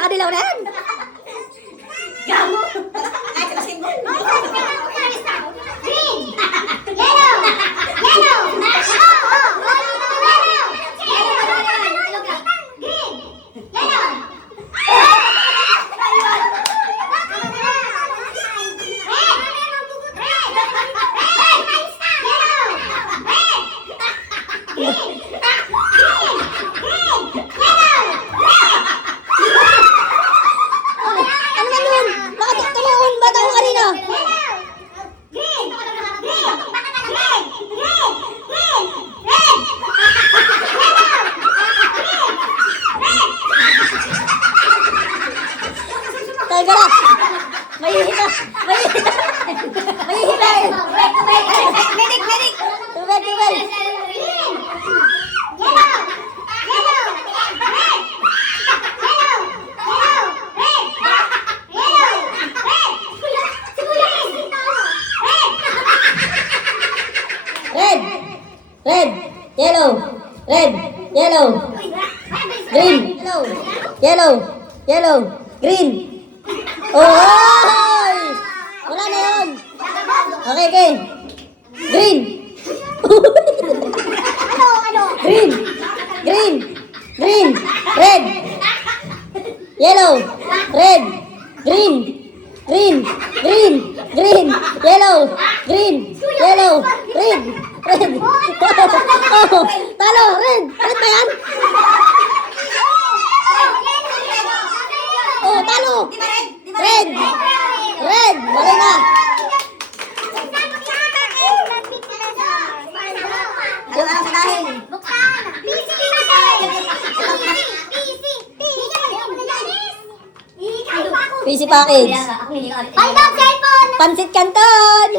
nakadilaw na yan. Gamo! Ay, sa simbol. Green! Yellow! Yellow! Green! Yellow! Ano man yun? Nakatuloon. Ba't ako kanina? Teka lang. Mahihita. Mahihita. Mahihita eh. Medic, medic! Tubig, tubig. Red. Red. Yellow. Red. Yellow. Green. Yellow. Yellow. Yellow. Green. Oh! Wala na yun. Okay, okay. Green. Green. Green. Green. Red. Yellow. Red. Green. Green. Green. Green. Yellow. Green. Yellow. Red. Red. Oh, talo. Red. Red ba yan? Oh, talo. Red. Red. Mali na. Wala ka dahil. PC package. Pansit Canton!